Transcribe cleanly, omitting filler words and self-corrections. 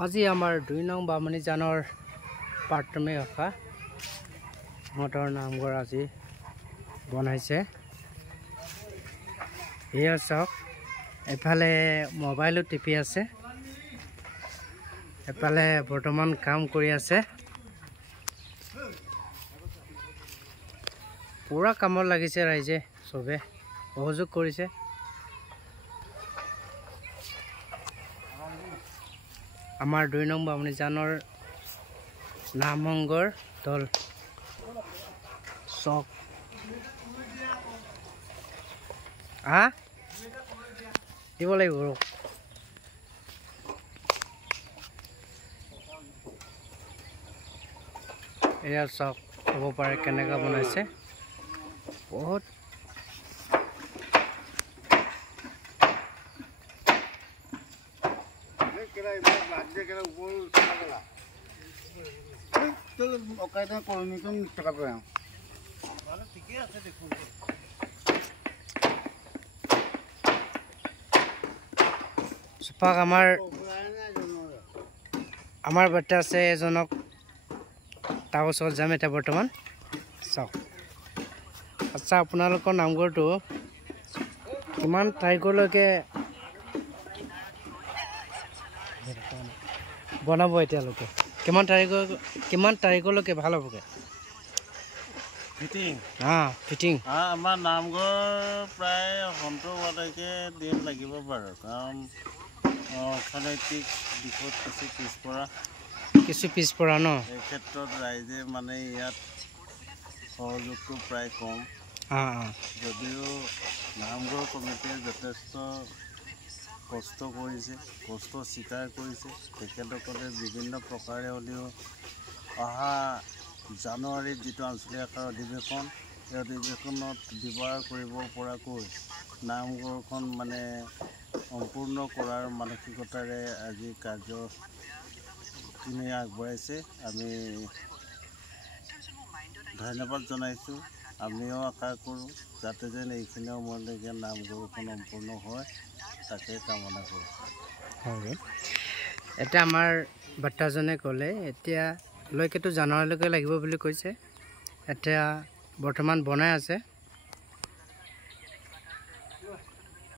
আজি আমাৰ 2 নং বামুণী জানৰ প্ৰাথমিক শাখা মতৰ নামঘৰ আজি বনাইছে। এয়া চাওক, এফালে মোবাইলো টিপি আছে, এফালে বৰ্তমান কাম কৰি আছে। পুৰা কামত লাগিছে, ৰাইজে চবে সহযোগ কৰিছে। আমাৰ 2 নং বামুণী জানৰ নামঘৰ দল চক দিব লাগিব। এয়া চক হ'ব পাৰে কেনেকৈ বনাইছে, বহুত চুপাক আমাৰ বাটে আছে এজনক তাৰ ওচৰত যাম এতিয়া বৰ্তমান। চাওক, আচ্ছা, আপোনালোকৰ নামঘৰটো কিমান তাৰিখলৈকে বনাব? এতিয়ালৈকে কিমান তাৰিখলৈকে ভাল হ'বগে ফিটিং? ফিটিং আমাৰ নামঘৰ প্ৰায় সন্তোষলৈকে দিন লাগিব বাৰু, কাৰণ অৰ্থনৈতিক দিশত কিছু পিছপৰা ন। এই ক্ষেত্ৰত ৰাইজে মানে ইয়াত সহযোগটো প্ৰায় কম। যদিও নামঘৰ কমিটিয়ে যথেষ্ট কষ্ট কৰিছে, কষ্ট স্বীকাৰ কৰিছে। তেখেতসকলে বিভিন্ন প্ৰকাৰে হ'লেও অহা জানুৱাৰীত যিটো আঞ্চলিক শাখাৰ অধিৱেশন, সেই অধিৱেশনত ব্যৱহাৰ কৰিব পৰাকৈ নামঘৰখন মানে সম্পূৰ্ণ কৰাৰ মানসিকতাৰে আজি কাৰ্যখিনি আগবঢ়াইছে। আমি ধন্যবাদ জনাইছোঁ। আমিও আশা কৰোঁ যাতে যেন এইখিনি সময়লৈকে নামঘৰখন সম্পূৰ্ণ হয়, তাকে কামনা কৰোঁ। এতিয়া আমাৰ বাৰ্তাজনে ক'লে এতিয়ালৈকেতো জানুৱাৰীলৈকে লাগিব বুলি কৈছে। এতিয়া বৰ্তমান বনাই আছে।